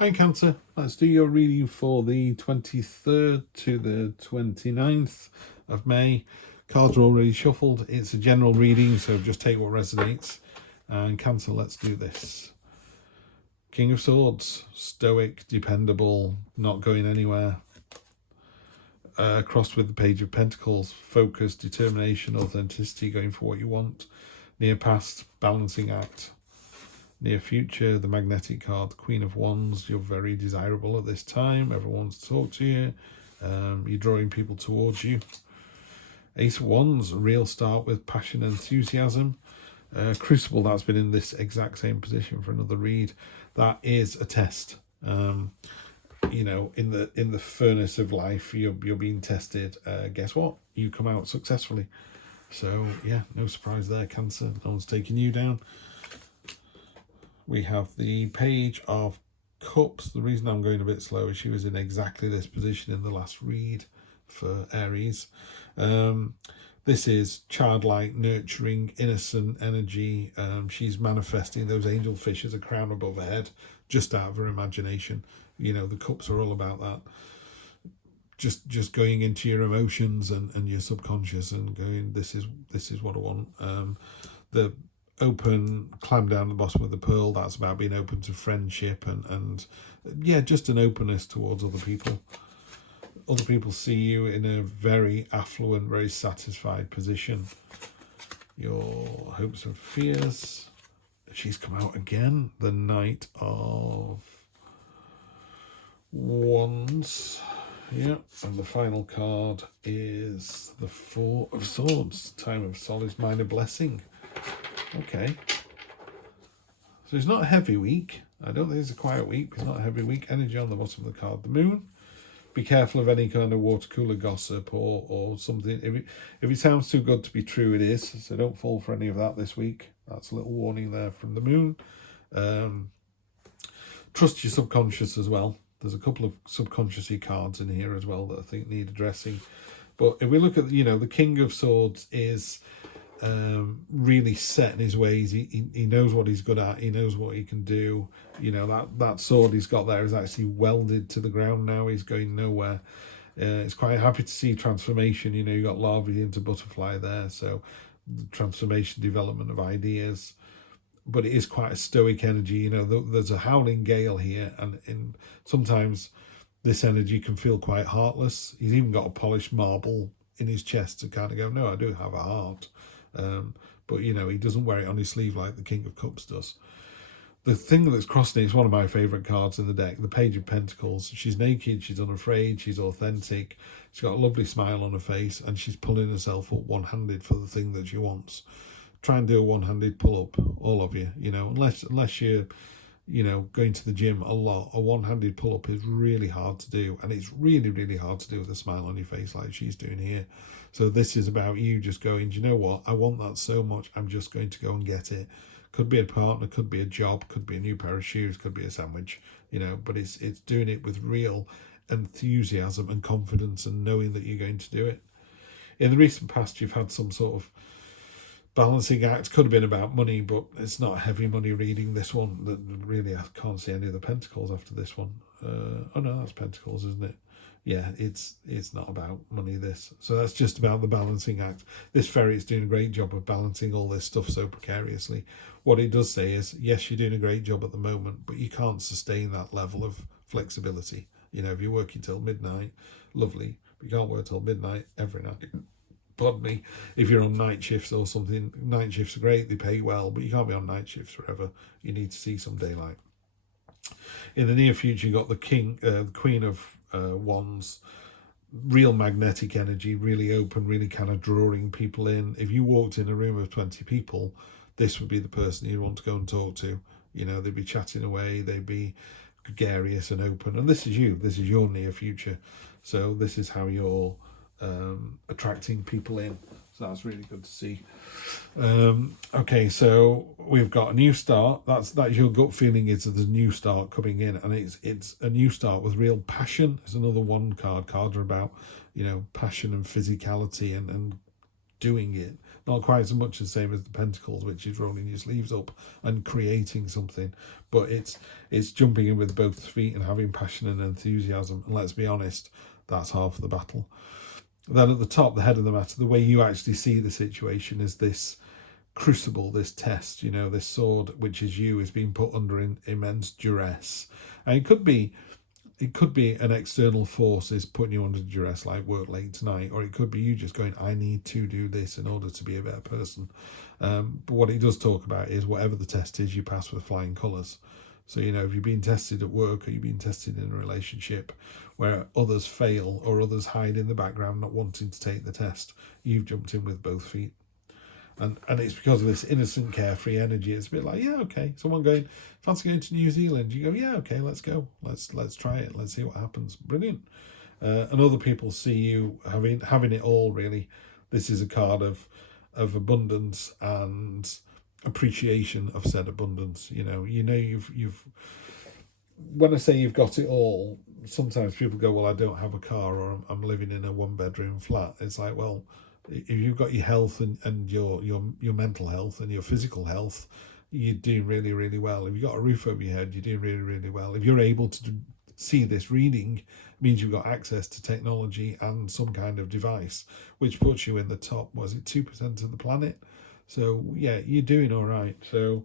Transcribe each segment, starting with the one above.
Hi Cancer, let's do your reading for the 23rd to the 29th of May. Cards are already shuffled. It's a general reading, so just take what resonates. And Cancer, let's do this. King of Swords, stoic, dependable, not going anywhere. Crossed with the Page of Pentacles, focus, determination, authenticity, going for what you want. Near past, balancing act. Near future, the magnetic card, Queen of Wands. You're very desirable at this time. Everyone wants to talk to you. You're drawing people towards you. Ace of Wands, a real start with passion and enthusiasm. Crucible, that's been in this exact same position for another read. That is a test. You know, in the furnace of life, you're being tested. Guess what? You come out successfully. So yeah, no surprise there, Cancer. No one's taking you down. We have the Page of Cups. The reason I'm going a bit slow is she was in exactly this position in the last read for Aries. This is childlike, nurturing, innocent energy. She's manifesting those angel fish as a crown above her head, just out of her imagination. You know, the cups are all about that. Just going into your emotions and your subconscious and going, this is what I want. The open, climb down the bottom of the pearl, that's about being open to friendship and yeah, just an openness towards other people. Other people see you in a very affluent, very satisfied position. Your hopes and fears. She's come out again. The Knight of Wands. Yeah, and the final card is the Four of Swords. Time of Solace, Minor Blessing. Okay. So it's not a heavy week. I don't think it's a quiet week. It's not a heavy week. Energy on the bottom of the card. The Moon. Be careful of any kind of water cooler gossip or something. If it sounds too good to be true, it is. So don't fall for any of that this week. That's a little warning there from the Moon. Trust your subconscious as well. There's a couple of subconsciously cards in here as well that I think need addressing. But if we look at, you know, the King of Swords is really set in his ways. He knows what he's good at. He knows what he can do. You know, that sword he's got there is actually welded to the ground now. He's going nowhere. It's quite happy to see transformation. You know, you got larvae into butterfly there, so the transformation, development of ideas. But it is quite a stoic energy. You know, there's a howling gale here, and sometimes this energy can feel quite heartless. He's even got a polished marble in his chest to kind of go, no, I do have a heart. But, you know, he doesn't wear it on his sleeve like the King of Cups does. The thing that's crossing it is one of my favourite cards in the deck, the Page of Pentacles. She's naked, she's unafraid, she's authentic, she's got a lovely smile on her face, and she's pulling herself up one-handed for the thing that she wants. Try and do a one-handed pull-up, all of you. You know, unless you're, you know, going to the gym a lot, a one-handed pull-up is really hard to do, and it's really, really hard to do with a smile on your face like she's doing here. So this is about you just going, do you know what? I want that so much, I'm just going to go and get it. Could be a partner, could be a job, could be a new pair of shoes, could be a sandwich, you know, but it's doing it with real enthusiasm and confidence and knowing that you're going to do it. In the recent past, you've had some sort of balancing act. Could have been about money, but it's not a heavy money reading, this one. Really, I can't see any of the pentacles after this one. Oh no, that's pentacles, isn't it? Yeah, it's not about money, this. So that's just about the balancing act. This ferret's doing a great job of balancing all this stuff so precariously. What it does say is, yes, you're doing a great job at the moment, but you can't sustain that level of flexibility. You know, if you're working till midnight, lovely, but you can't work till midnight every night. Pardon me, if you're on night shifts or something. Night shifts are great, they pay well, but you can't be on night shifts forever. You need to see some daylight. In the near future, you've got the Queen of Wands, real magnetic energy, really open, really kind of drawing people in. If you walked in a room of 20 people, this would be the person you'd want to go and talk to. You know, they'd be chatting away, they'd be gregarious and open. And this is you, this is your near future. So this is how you're attracting people in. So that's really good to see. Okay, so we've got a new start. That's your gut feeling is that there's a new start coming in, and it's a new start with real passion. It's another one card. Cards are about, you know, passion and physicality and doing it. Not quite as much the same as the Pentacles, which is rolling your sleeves up and creating something, but it's jumping in with both feet and having passion and enthusiasm. And let's be honest, that's half of the battle. Then at the top, the head of the matter, the way you actually see the situation is this crucible, this test, this sword, which is you, is being put under immense duress. And it could be an external force is putting you under duress, like work late tonight, or it could be you just going, I need to do this in order to be a better person. But what it does talk about is whatever the test is, you pass with flying colours. So, if you're being tested at work or you're being tested in a relationship where others fail or others hide in the background not wanting to take the test, you've jumped in with both feet. And it's because of this innocent, carefree energy. It's a bit like, yeah, okay. Someone going, fancy going to New Zealand? You go, yeah, okay, let's go. Let's try it. Let's see what happens. Brilliant. And other people see you having it all, really. This is a card of abundance and appreciation of said abundance. You've when I say you've got it all, sometimes people go, well, I don't have a car, or I'm living in a 1-bedroom flat. It's like, well, if you've got your health and your mental health and your physical health, you're doing really, really well. If you've got a roof over your head, you're doing really, really well. If you're able to see this reading, it means you've got access to technology and some kind of device, which puts you in the top, 2% of the planet? So, yeah, you're doing all right. So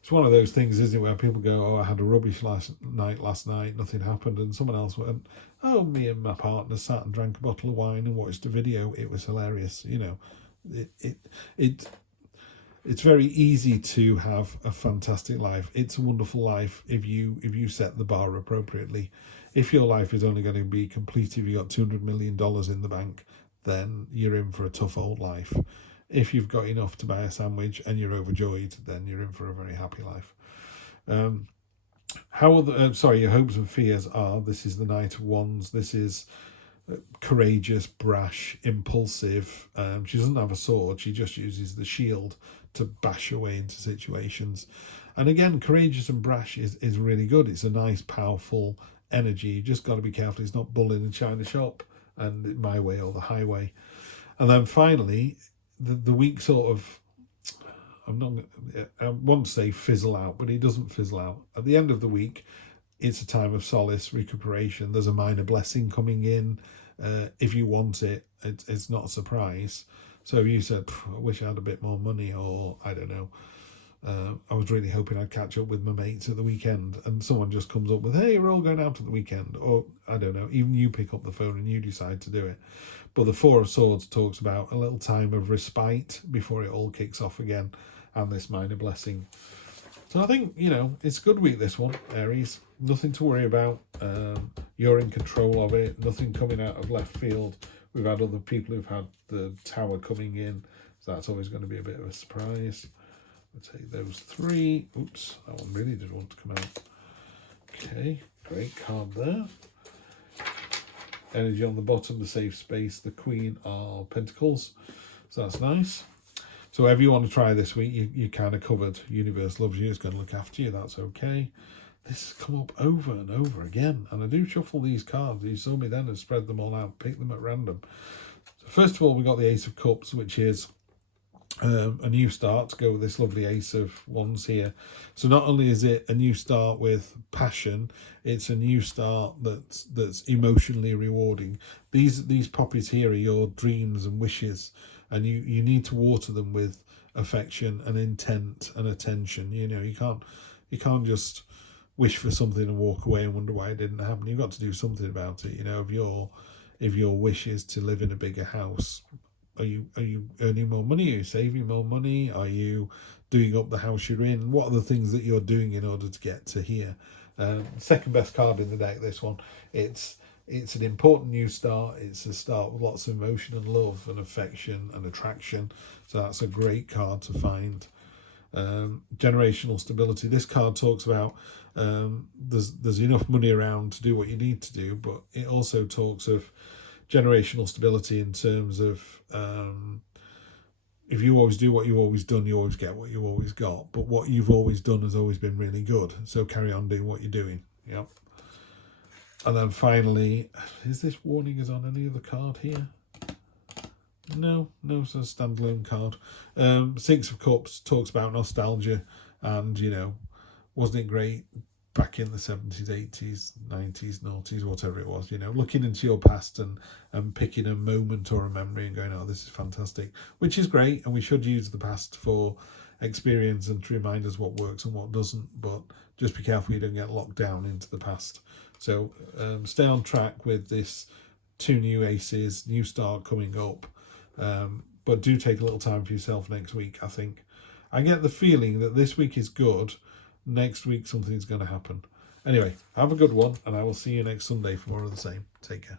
it's one of those things, isn't it, where people go, oh, I had a rubbish last night, nothing happened, and someone else went, oh, me and my partner sat and drank a bottle of wine and watched a video. It was hilarious. It's very easy to have a fantastic life. It's a wonderful life if you set the bar appropriately. If your life is only going to be complete if you got $200 million in the bank, then you're in for a tough old life. If you've got enough to buy a sandwich and you're overjoyed, then you're in for a very happy life. Your hopes and fears are, this is the Knight of Wands. This is courageous, brash, impulsive. She doesn't have a sword. She just uses the shield to bash away into situations. And again, courageous and brash is really good. It's a nice, powerful energy. You just got to be careful. It's not bull in a china shop and my way or the highway. And then finally, the week sort of, I won't say fizzle out, but it doesn't fizzle out. At the end of the week, it's a time of solace, recuperation. There's a minor blessing coming in. If you want it, it's not a surprise. So if you said, I wish I had a bit more money, or I don't know, I was really hoping I'd catch up with my mates at the weekend, and someone just comes up with, hey, we're all going out at the weekend, or I don't know, even you pick up the phone and you decide to do it. But the Four of Swords talks about a little time of respite before it all kicks off again, and this minor blessing. So I think, it's a good week, this one, Aries. Nothing to worry about. You're in control of it. Nothing coming out of left field. We've had other people who've had the Tower coming in, so that's always going to be a bit of a surprise. We'll take those 3. Oops, that one really did want to come out. Okay, great card there. Energy on the bottom, the safe space, the Queen of Pentacles. So that's nice. So whatever you want to try this week, you're kind of covered. Universe loves you. It's going to look after you. That's okay. This has come up over and over again. And I do shuffle these cards. You saw me then and spread them all out, pick them at random. So first of all, we got the Ace of Cups, which is a new start to go with this lovely Ace of Wands here. So not only is it a new start with passion, it's a new start that's emotionally rewarding. These poppies here are your dreams and wishes, and you need to water them with affection and intent and attention. You can't just wish for something and walk away and wonder why it didn't happen. You've got to do something about it. If your wish is to live in a bigger house, are you earning more money? Are you saving more money? Are you doing up the house you're in? What are the things that you're doing in order to get to here? Second best card in the deck, this one. It's an important new start. It's a start with lots of emotion and love and affection and attraction. So that's a great card to find. Generational stability. This card talks about there's enough money around to do what you need to do, but it also talks of generational stability in terms of if you always do what you've always done, you always get what you always got. But what you've always done has always been really good. So carry on doing what you're doing. Yep. And then finally, is this warning is on any other card here? No, it's a standalone card. Six of Cups talks about nostalgia, and wasn't it great back in the 70s, 80s, 90s, noughties, whatever it was, looking into your past and picking a moment or a memory and going, oh, this is fantastic, which is great, and we should use the past for experience and to remind us what works and what doesn't, but just be careful you don't get locked down into the past. So stay on track with this 2 new aces, new start coming up, but do take a little time for yourself next week. I think I get the feeling that this week is good, next week something's going to happen. Anyway, have a good one, and I will see you next Sunday for more of the same. Take care.